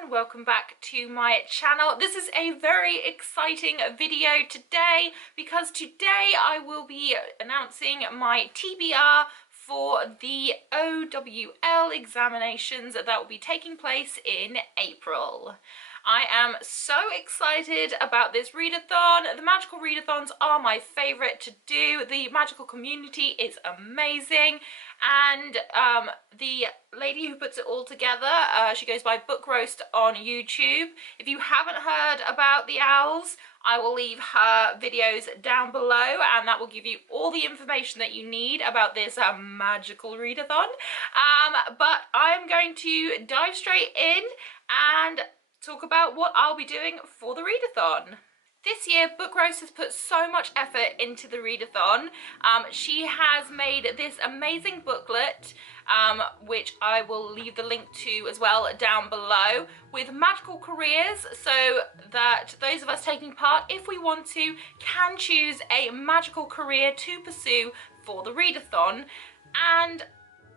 and welcome back to my channel. This is a very exciting video today because today I will be announcing my TBR for the O.W.L examinations that will be taking place in April. I am so excited about this readathon. The Magical Readathons are my favourite to do. The magical community is amazing, and the lady who puts it all together, she goes by BookRoast on YouTube. If you haven't heard about the owls, I will leave her videos down below, and that will give you all the information that you need about this Magical Readathon. But I'm going to dive straight in and talk about what I'll be doing for the readathon. This year, BookRoast has put so much effort into the readathon. She has made this amazing booklet, which I will leave the link to as well down below, with magical careers, so that those of us taking part, if we want to, can choose a magical career to pursue for the readathon. And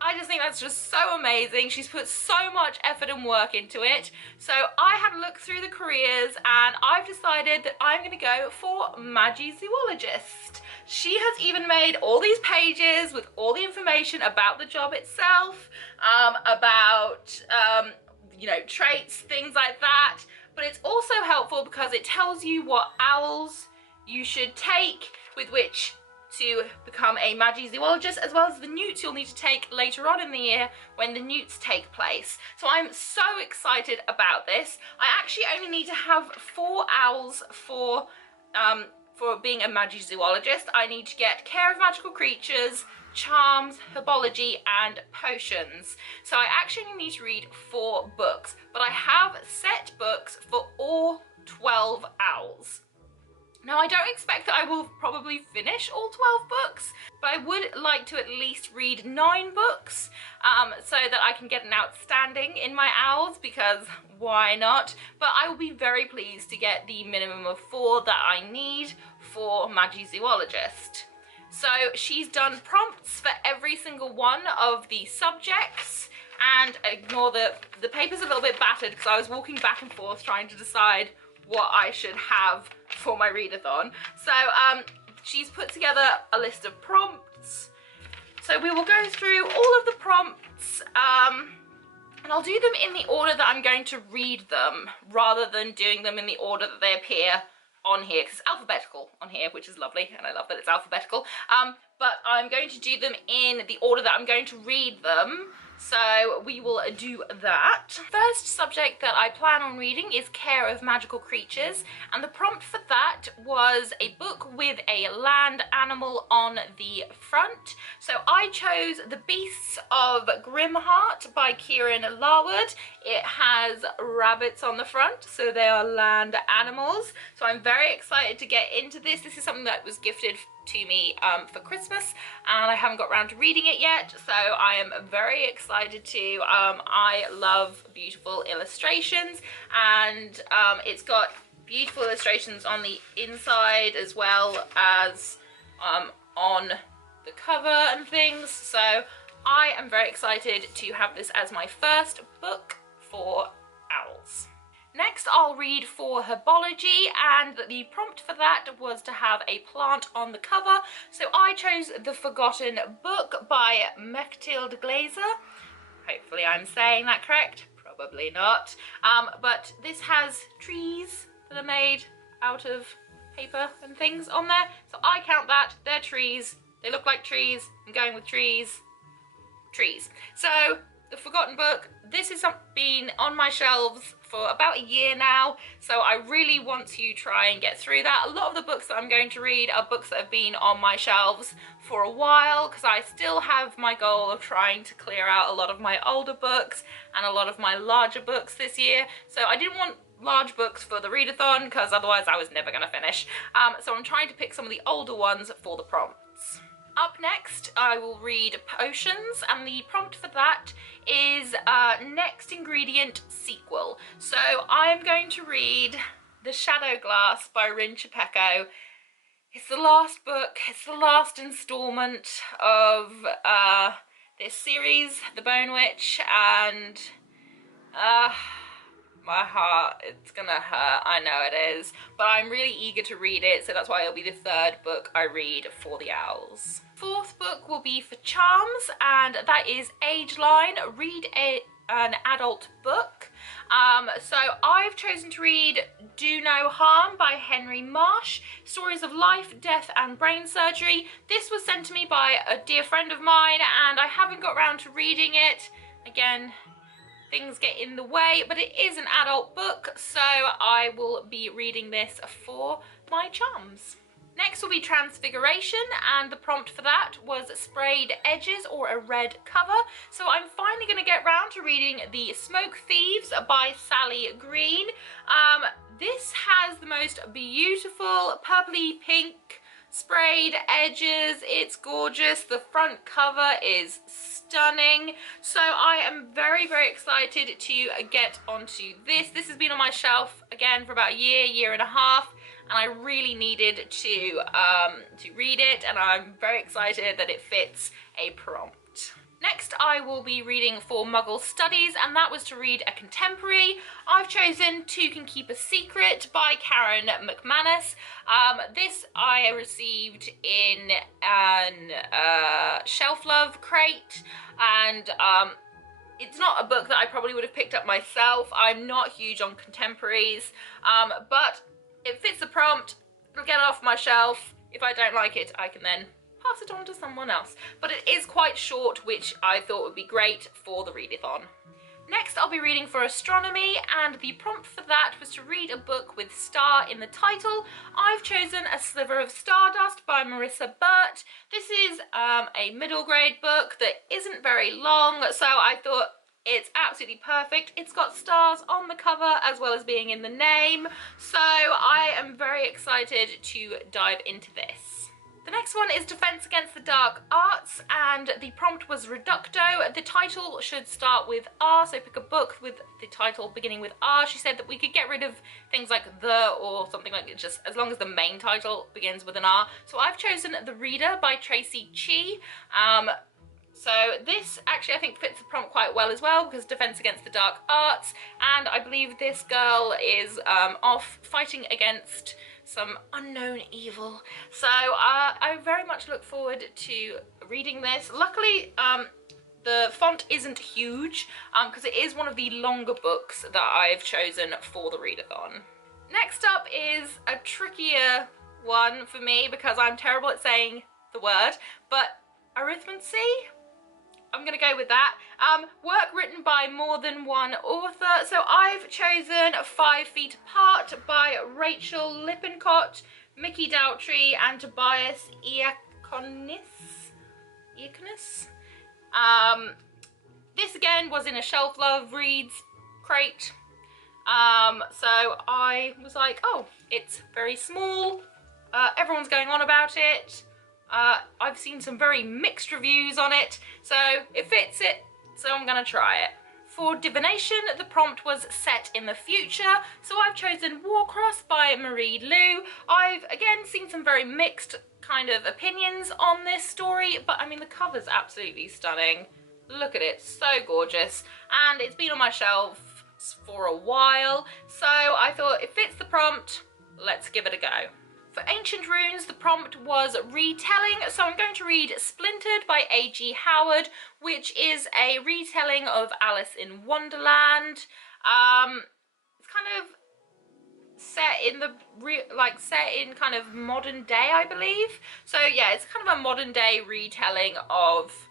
I just think that's just so amazing. She's put so much effort and work into it. So I had a look through the careers and I've decided that I'm going to go for Magizoologist. She has even made all these pages with all the information about the job itself, about, you know, traits, things like that. But it's also helpful because it tells you what owls you should take with which to become a Magizoologist, as well as the newts you'll need to take later on in the year when the newts take place. So I'm so excited about this. I actually only need to have 4 owls for being a Magizoologist. I need to get Care of Magical Creatures, Charms, Herbology, and Potions. So I actually need to read 4 books, but I have set books for all 12 owls. Now, I don't expect that I will probably finish all 12 books, but I would like to at least read 9 books so that I can get an outstanding in my owls, because why not? But I will be very pleased to get the minimum of 4 that I need for Magizoologist. So she's done prompts for every single one of the subjects, and ignore the paper's a little bit battered because I was walking back and forth trying to decide what I should have for my readathon. So she's put together a list of prompts. So we will go through all of the prompts, and I'll do them in the order that I'm going to read them, rather than doing them in the order that they appear on here, because it's alphabetical on here, which is lovely, and I love that it's alphabetical. But I'm going to do them in the order that I'm going to read them. So we will do that. First subject that I plan on reading is Care of Magical Creatures, and the prompt for that was a book with a land animal on the front. So I chose The Beasts of Grimheart by Kieran Larwood. It has rabbits on the front, so they are land animals. So I'm very excited to get into this. This is something that was gifted to me for Christmas, and I haven't got around to reading it yet, so I am very excited to. I love beautiful illustrations, and it's got beautiful illustrations on the inside as well as on the cover and things, so I am very excited to have this as my first book for owls. Next, I'll read for Herbology, and the prompt for that was to have a plant on the cover. So I chose The Forgotten Book by Mechtilde Glaser. Hopefully I'm saying that correct, probably not. But this has trees that are made out of paper and things on there. So I count that, they're trees, they look like trees, I'm going with trees. So The Forgotten Book, this has been on my shelves for about a year now, so I really want to try and get through that. A lot of the books that I'm going to read are books that have been on my shelves for a while, because I still have my goal of trying to clear out a lot of my older books and a lot of my larger books this year. So I didn't want large books for the readathon, because otherwise I was never going to finish. So I'm trying to pick some of the older ones for the prompts. Up next, I will read Potions, and the prompt for that is Next Ingredient Sequel. So I'm going to read The Shadow Glass by Rin Chapeko. It's the last book, it's the last instalment of this series, The Bone Witch, and my heart, it's gonna hurt, I know it is, but I'm really eager to read it, so that's why it'll be the third book I read for the owls. Fourth book will be for Charms, and that is Age Line, read an adult book. So I've chosen to read Do No Harm by Henry Marsh, stories of life, death and brain surgery. This was sent to me by a dear friend of mine and I haven't got around to reading it. Again, things get in the way, but it is an adult book, so I will be reading this for my Charms. Next will be Transfiguration, and the prompt for that was Sprayed Edges or a Red Cover. So I'm finally going to get round to reading The Smoke Thieves by Sally Green. This has the most beautiful purpley pink sprayed edges. It's gorgeous. The front cover is stunning. So I am very, very excited to get onto this. This has been on my shelf again for about a year and a half. And I really needed to read it, and I'm very excited that it fits a prompt. Next I will be reading for Muggle Studies, and that was to read a contemporary. I've chosen Two Can Keep a Secret by Karen McManus. This I received in an Shelf Love crate, and it's not a book that I probably would have picked up myself. I'm not huge on contemporaries, but it fits the prompt. It'll get it off my shelf. If I don't like it, I can then pass it on to someone else. But it is quite short, which I thought would be great for the readathon. Next, I'll be reading for Astronomy, and the prompt for that was to read a book with star in the title. I've chosen A Sliver of Stardust by Marissa Burt. This is a middle grade book that isn't very long, so I thought it's absolutely perfect. It's got stars on the cover as well as being in the name, so I am very excited to dive into this. The next one is Defense Against the Dark Arts, and the prompt was Reducto. The title should start with R, so pick a book with the title beginning with R. She said that we could get rid of things like the or something like it, just as long as the main title begins with an R. So I've chosen The Reader by Tracy Chee. So this actually I think fits the prompt quite well as well, because Defense Against the Dark Arts, and I believe this girl is off fighting against some unknown evil. So I very much look forward to reading this. Luckily the font isn't huge because it is one of the longer books that I've chosen for the readathon. Next up is a trickier one for me because I'm terrible at saying the word, but arithmancy? I'm gonna go with that. Work written by more than one author. So I've chosen 5 Feet Apart by Rachel Lippincott, Mickey Daltrey and Tobias Iaconis. This again was in a Shelf Love Reads crate. So I was like, oh, it's very small. Everyone's going on about it. I've seen some very mixed reviews on it, so it fits it, so I'm gonna try it. For divination, the prompt was set in the future, so I've chosen Warcross by Marie Lu. I've again seen some very mixed kind of opinions on this story, but I mean the cover's absolutely stunning. Look at it, so gorgeous, and it's been on my shelf for a while, so I thought it fits the prompt, let's give it a go. For Ancient Runes, the prompt was retelling, so I'm going to read Splintered by A.G. Howard, which is a retelling of Alice in Wonderland. It's kind of set in the set in kind of modern day, I believe. So yeah, it's kind of a modern day retelling of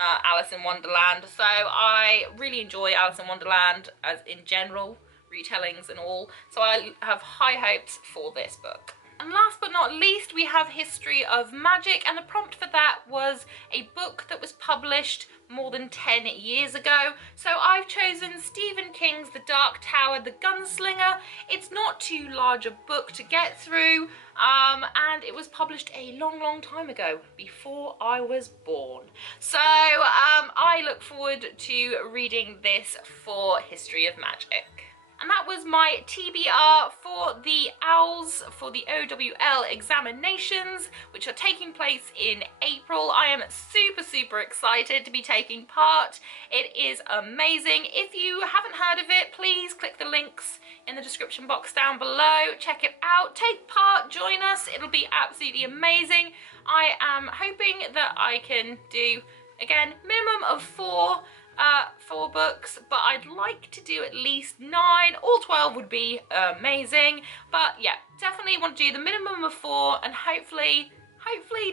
Alice in Wonderland. So I really enjoy Alice in Wonderland as in general, retellings and all. So I have high hopes for this book. And last but not least, we have History of Magic, and the prompt for that was a book that was published more than 10 years ago. So I've chosen Stephen King's The Dark Tower, The Gunslinger. It's not too large a book to get through, and it was published a long time ago, before I was born. So I look forward to reading this for History of Magic. and that was my TBR for the OWLs for the O.W.L examinations, which are taking place in April. I am super excited to be taking part. It is amazing. If you haven't heard of it, please click the links in the description box down below. Check it out, take part, join us. It'll be absolutely amazing. I am hoping that I can do, again, minimum of four books, but I'd like to do at least 9 or 12 would be amazing. But yeah, definitely want to do the minimum of 4 and hopefully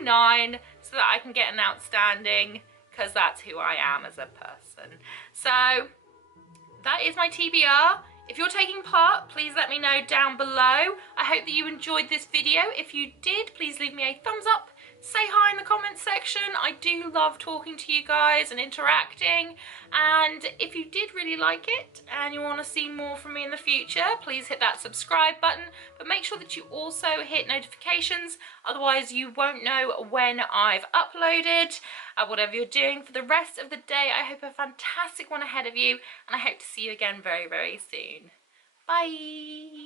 9, so that I can get an outstanding, because that's who I am as a person. So that is my TBR. If you're taking part, please let me know down below. I hope that you enjoyed this video. If you did, please leave me a thumbs up. Say hi in the comments section. I do love talking to you guys and interacting. And if you did really like it and you want to see more from me in the future, please hit that subscribe button. But make sure that you also hit notifications, otherwise you won't know when I've uploaded. Whatever you're doing for the rest of the day, I hope a fantastic one ahead of you, and I hope to see you again very soon. Bye!